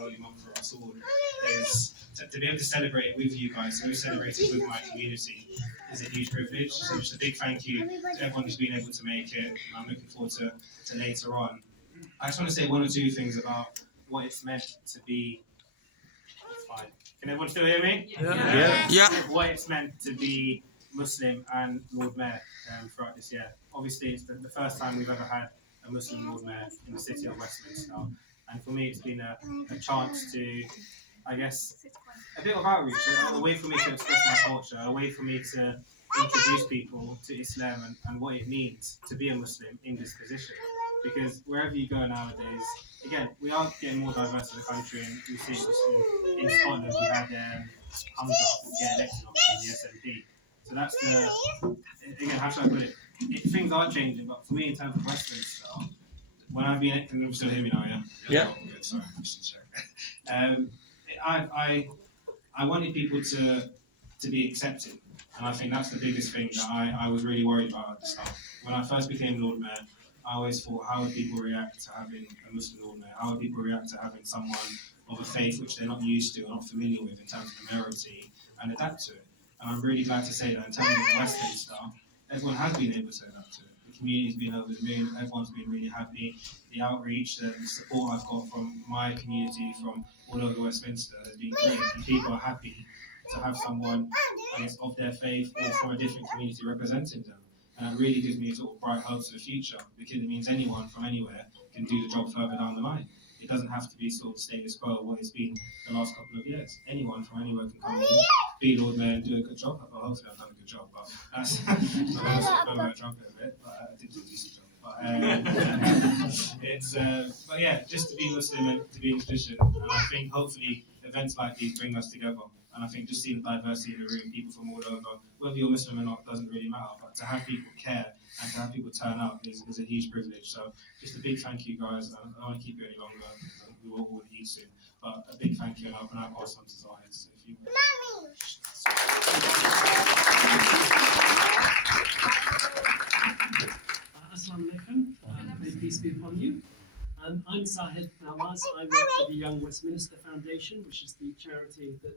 holy month for us all, is to be able to celebrate it with you guys, to celebrate it with my community is a huge privilege. So just a big thank you to everyone who's been able to make it. I'm looking forward to later on. I just want to say one or two things about what it's meant to be. Fine. Can everyone still hear me? Yeah. What it's meant to be Muslim and Lord Mayor throughout this year. Obviously, it's the first time we've ever had a Muslim Lord Mayor in the city of Westminster. And for me, it's been a chance to, I guess, a bit of outreach, a way for me to express my culture, a way for me to introduce people to Islam and what it means to be a Muslim in this position. Because wherever you go nowadays, again, we are getting more diverse in the country, and we see it in Scotland. We had Hamza get elected in the SNP. So that's again, how should I put it? Things are changing, but for me, in terms of Westminster, when I've been, can you still hear me now? Yeah. Oh, good, sorry, just checking. I wanted people to be accepted, and I think that's the biggest thing that I was really worried about at the start. When I first became Lord Mayor, I always thought, how would people react to having a Muslim Lord Mayor? How would people react to having someone of a faith which they're not used to or not familiar with in terms of the mayoralty, and adapt to it? And I'm really glad to say that in terms of Westminster, everyone has been able to adapt to it. The community's been over the moon, everyone's been really happy. The outreach, the support I've got from my community, from all over Westminster, has been great. And people are happy to have someone, I guess, of their faith or from a different community representing them. And it really gives me sort of bright hopes for the future, because it means anyone from anywhere can do the job further down the line. It doesn't have to be sort of status quo, what it's been the last couple of years. Anyone from anywhere can come in, be Lord Mayor and do a good job. Well, hopefully I've done a good job, but that's I'm going to sort of blow my trumpet a bit, but I did do a decent job. But yeah, just to be Muslim and to be in this position, and I think hopefully events like these bring us together. And I think just seeing the diversity in the room, people from all over, whether you're Muslim or not, doesn't really matter. But to have people care and to have people turn up is a huge privilege. So just a big thank you, guys. I don't want to keep you any longer. We will all eat soon. But a big thank you, and I'll pass on to Zahid. If you Assalamu alaikum. May peace be upon you. I'm Zahid Nawaz. I work for the Young Westminster Foundation, which is the charity that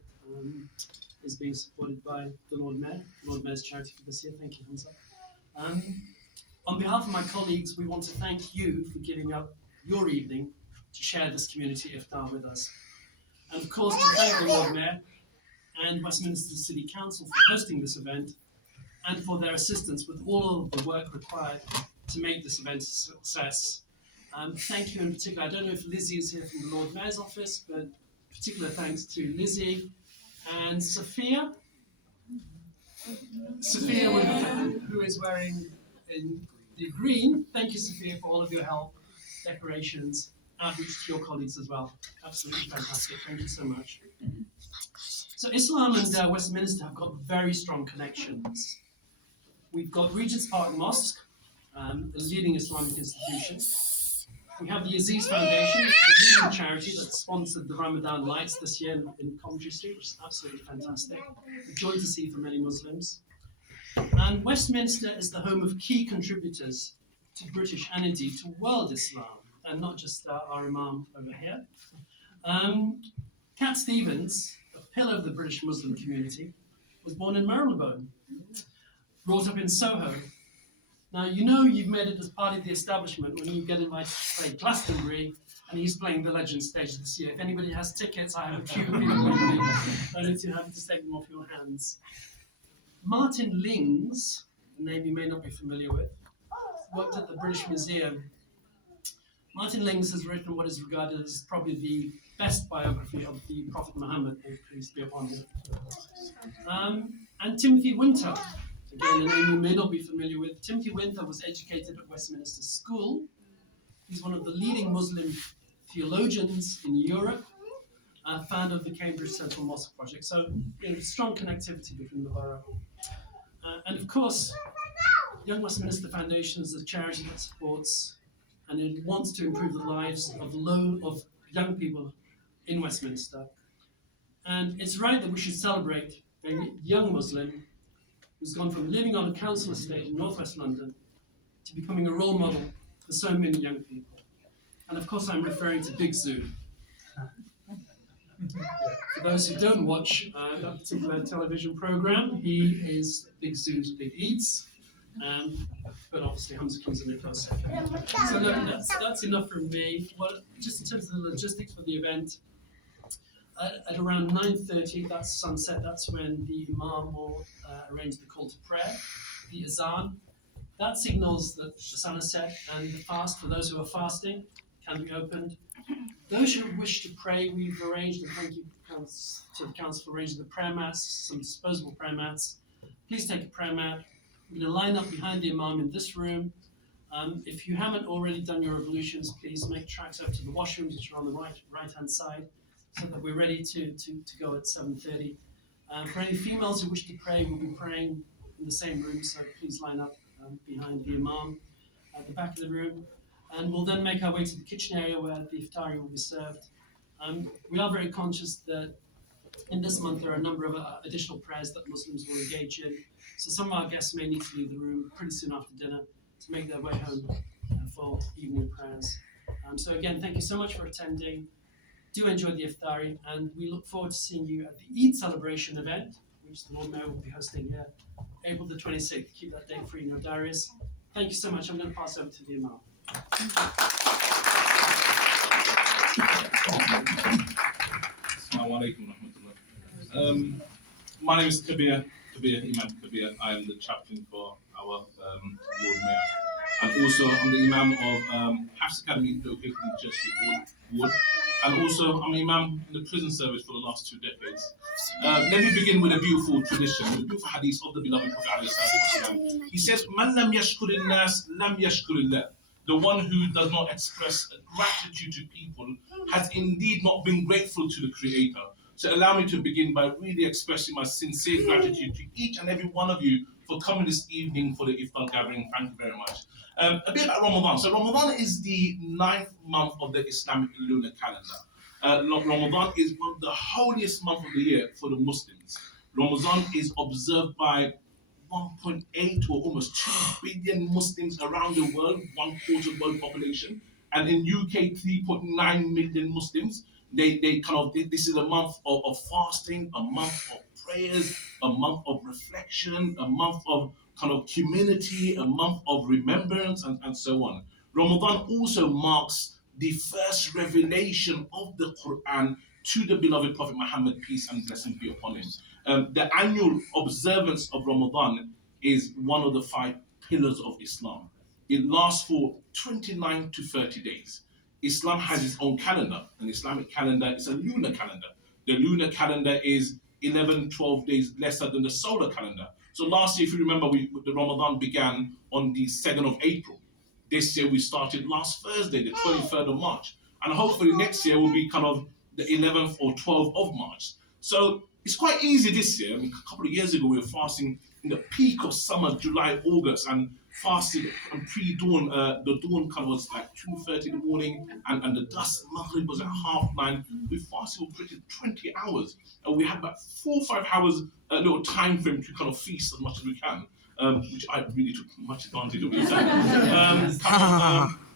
is being supported by the Lord Mayor's charity for this year. Thank you, Hamza. On behalf of my colleagues, we want to thank you for giving up your evening to share this community iftar with us. And of course, to thank the Lord Mayor and Westminster City Council for hosting this event and for their assistance with all of the work required to make this event a success. Thank you in particular. I don't know if Lizzie is here from the Lord Mayor's office, but particular thanks to Lizzie and Sophia. Sophia, who is wearing in the green. Thank you, Sophia, for all of your help, decorations, outreach to your colleagues as well. Absolutely fantastic. Thank you so much. So Islam and Westminster have got very strong connections. We've got Regent's Park Mosque, a leading Islamic institution. We have the Aziz Foundation, a leading charity that sponsored the Ramadan lights this year in Coventry Street, which is absolutely fantastic. A joy to see for many Muslims. And Westminster is the home of key contributors to British and indeed to world Islam, and not just our Imam over here. Cat Stevens, a pillar of the British Muslim community, was born in Marylebone, brought up in Soho. Now, you know you've made it as part of the establishment when you get invited to play Glastonbury, and he's playing the Legends stage this year. If anybody has tickets, I have a queue of people waiting. Only too happy to take them off your hands. Martin Lings, a name you may not be familiar with, worked at the British Museum. Martin Lings has written what is regarded as probably the best biography of the Prophet Muhammad, may peace be upon him. And Timothy Winter, again, a name you may not be familiar with. Timothy Winter was educated at Westminster School. He's one of the leading Muslim theologians in Europe, founder of the Cambridge Central Mosque Project. So, strong connectivity between the borough. And of course, Young Westminster Foundation is a charity that supports and it wants to improve the lives of young people in Westminster. And it's right that we should celebrate a young Muslim who's gone from living on a council estate in northwest London to becoming a role model for so many young people. And of course I'm referring to Big Zoo. For those who don't watch that particular television program, he is Big Zoo's Big Eats. But obviously Hamza comes in a close second. So look, that's enough from me. Well, just in terms of the logistics for the event, at around 9:30, that's sunset, that's when the Imam will arrange the call to prayer, the Azan. That signals that the sun has set and the fast, for those who are fasting, can be opened. Those who wish to pray, we've arranged, and thank you to the council for arranging the prayer mats, some disposable prayer mats. Please take a prayer mat. We're going to line up behind the Imam in this room. If you haven't already done your ablutions, please make tracks over to the washrooms, which are on the right-hand side, so that we're ready to go at 7:30. For any females who wish to pray, we'll be praying in the same room, so please line up behind the Imam at the back of the room. And we'll then make our way to the kitchen area where the iftari will be served. We are very conscious that in this month there are a number of additional prayers that Muslims will engage in. So some of our guests may need to leave the room pretty soon after dinner to make their way home for evening prayers. So again, thank you so much for attending. Do enjoy the iftari, and we look forward to seeing you at the Eid celebration event, which the Lord Mayor will be hosting here, April the 26th. Keep that date free in your diaries. Thank you so much. I'm going to pass over to the Imam. Assalamu alaikum wa rahmatullah. My name is Imam Kabir. I am the chaplain for our Lord Mayor. And also I'm the Imam of Hafs Academy located in Church Ward. And also I'm Imam in the prison service for the last 2 decades. Let me begin with a beautiful tradition, with a beautiful hadith of the beloved Prophet ﷺ. He says, Man lam yashkurin nas, lam yashkurillah. The one who does not express gratitude to people has indeed not been grateful to the Creator. So allow me to begin by really expressing my sincere gratitude to each and every one of you for coming this evening for the Iftar gathering. Thank you very much. A bit about Ramadan. So Ramadan is the 9th month of the Islamic lunar calendar. Ramadan is one of the holiest months of the year for the Muslims. Ramadan is observed by 1.8 or almost 2 billion Muslims around the world, 1/4 of world population, and in UK 3.9 million Muslims. This is a month of fasting, a month of prayers, a month of reflection, a month of kind of community, a month of remembrance, and so on. Ramadan also marks the first revelation of the Quran to the beloved Prophet Muhammad, peace and blessing be upon him. The annual observance of Ramadan is one of the 5 pillars of Islam. It lasts for 29 to 30 days. Islam has its own calendar. An Islamic calendar is a lunar calendar. The lunar calendar is 11, 12 days lesser than the solar calendar. So last year, if you remember, the Ramadan began on the 2nd of April. This year we started last Thursday, the 23rd of March. And hopefully next year will be kind of the 11th or 12th of March. So it's quite easy this year. I mean, a couple of years ago, we were fasting in the peak of summer, July, August, and fasted and pre-dawn. The dawn kind of was like 2:30 in the morning, and the dusk, Maghrib was at 9:30. We fasted for pretty 20 hours. And we had about 4 or 5 hours, a little time frame to kind of feast as much as we can, which I really took much advantage of.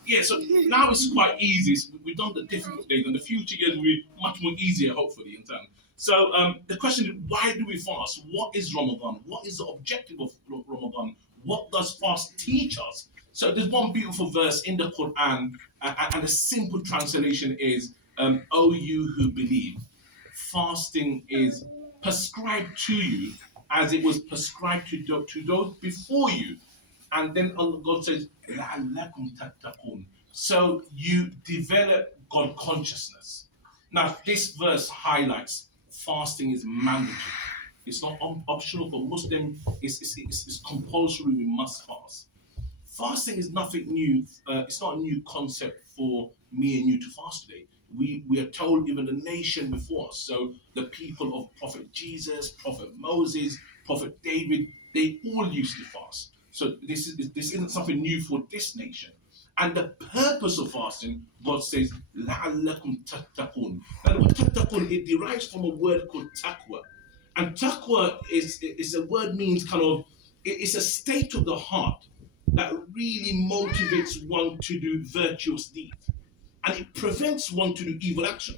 Yeah, so now it's quite easy. So we've done the difficult days, and the future years will be much more easier, hopefully, in turn. So the question is, why do we fast? What is Ramadan? What is the objective of Ramadan? What does fast teach us? So there's one beautiful verse in the Quran, and a simple translation is, O you who believe, fasting is prescribed to you as it was prescribed to those before you. And then God says, لَعَلَّكُمْ تَتَّقُونَ. So you develop God consciousness. Now, this verse highlights fasting is mandatory. It's not optional for Muslims. It's compulsory. We must fast. Fasting is nothing new. It's not a new concept for me and you to fast today. We are told even the nation before us. So the people of Prophet Jesus, Prophet Moses, Prophet David, they all used to fast. So this isn't something new for this nation. And the purpose of fasting, God says, لَعَلَّكُمْ تَتَّقُونَ. And the word tattaqun, it derives from a word called taqwa. And taqwa is a word means kind of, it's a state of the heart that really motivates one to do virtuous deeds. And it prevents one to do evil action.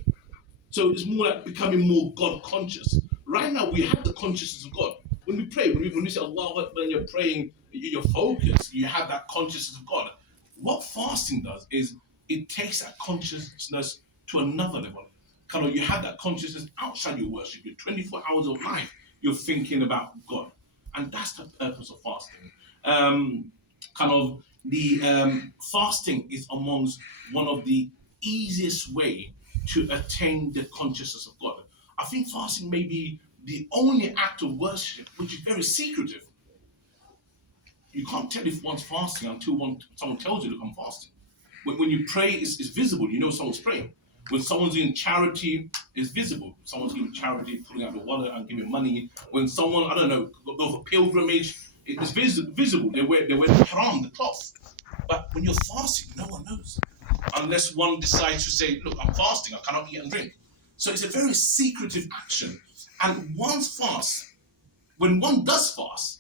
So it's more like becoming more God conscious. Right now, we have the consciousness of God. When we pray, when we say Allah, when you're praying, you're focused, you have that consciousness of God. What fasting does is it takes that consciousness to another level. Kind of, you have that consciousness outside your worship. Your 24 hours of life, you're thinking about God. And that's the purpose of fasting. Kind of, the fasting is amongst one of the easiest way to attain the consciousness of God. I think fasting may be the only act of worship which is very secretive. You can't tell if one's fasting until someone tells you, look, I'm fasting. When you pray, it's visible. You know someone's praying. When someone's in charity, it's visible. Someone's giving charity, pulling out the wallet and giving money. When someone, I don't know, go for pilgrimage, it's visible. They wear the haram, the cloth. But when you're fasting, no one knows. Unless one decides to say, look, I'm fasting, I cannot eat and drink. So it's a very secretive action. And one's fast, when one does fast,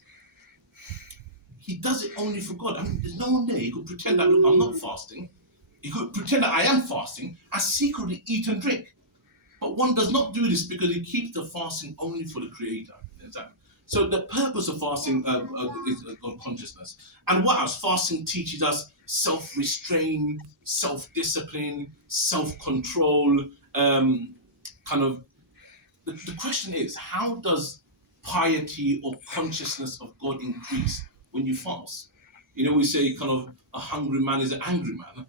he does it only for God. I mean, there's no one there. He could pretend that, look, I'm not fasting. He could pretend that I am fasting and secretly eat and drink. But one does not do this because he keeps the fasting only for the Creator. Exactly. So the purpose of fasting is God consciousness. And what else? Fasting teaches us self-restraint, self-discipline, self-control. Kind of. The question is, how does piety or consciousness of God increase when you fast? You know, we say kind of a hungry man is an angry man.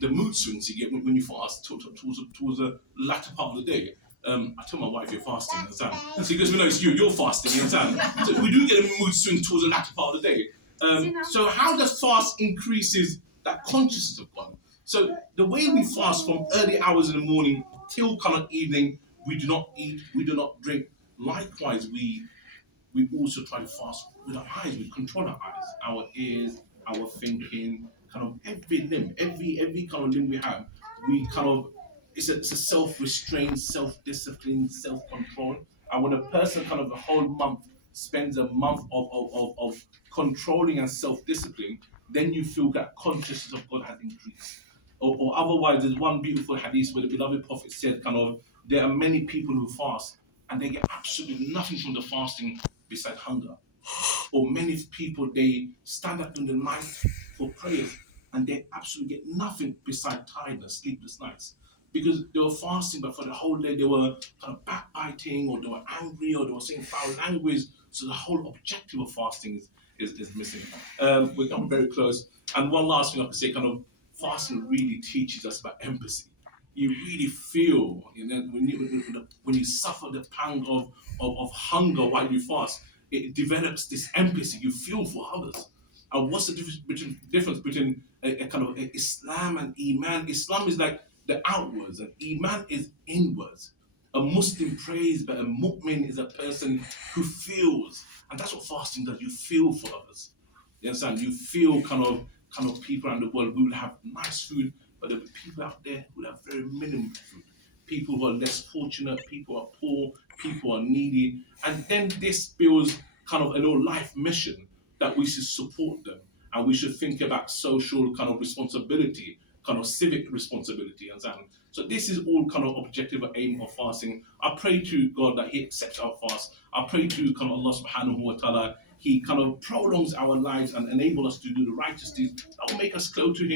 The mood swings you get when you fast towards the latter part of the day. I tell my wife you're fasting, you understand? So because we know it's you're fasting, you understand? So we do get a mood swing towards the latter part of the day. So how does fast increases that consciousness of God? So the way we fast from early hours in the morning till kind of evening, we do not eat, we do not drink. Likewise, we also try to fast with our eyes. We control our eyes, our ears, our thinking, kind of every limb, every kind of limb we have. We kind of it's a self-restraint, self-discipline, self-control. And when a person kind of the whole month spends a month of controlling and self-discipline, then you feel that consciousness of God has increased. Or otherwise, there's one beautiful hadith where the beloved Prophet said, kind of, there are many people who fast and they get absolutely nothing from the fasting besides hunger. Or many people, they stand up in the night for prayers and they absolutely get nothing besides tiredness, sleepless nights. Because they were fasting, but for the whole day they were kind of backbiting, or they were angry, or they were saying foul language. So the whole objective of fasting is missing. We're coming very close. And one last thing I can say, kind of, fasting really teaches us about empathy. You really feel, you know, when you suffer the pang of hunger while you fast, it develops this empathy. You feel for others. And what's the difference between a kind of Islam and Iman? Islam is like the outwards, and Iman is inwards. A Muslim prays, but a mu'min is a person who feels, and that's what fasting does. You feel for others. You understand? You feel kind of people around the world who will have nice food, but there will be people out there who have very minimum food. People who are less fortunate, people who are poor, people who are needy. And then this builds kind of a little life mission that we should support them. And we should think about social kind of responsibility, kind of civic responsibility. And so this is all kind of objective aim of fasting. I pray to God that He accepts our fast. I pray to kind of Allah subhanahu wa ta'ala, He kind of prolongs our lives and enable us to do the righteous deeds that will make us close to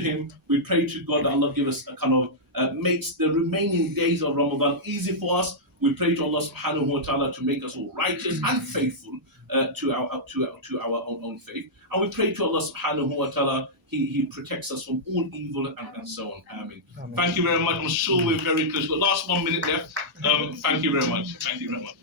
Him. We pray to God that Allah give us a kind of makes the remaining days of Ramadan easy for us. We pray to Allah subhanahu wa ta'ala to make us all righteous and faithful to our own faith. And we pray to Allah subhanahu wa ta'ala, He protects us from all evil and so on. Amen. Thank you very much. I'm sure we're very close. We've got last 1 minute left. Thank you very much. Thank you very much.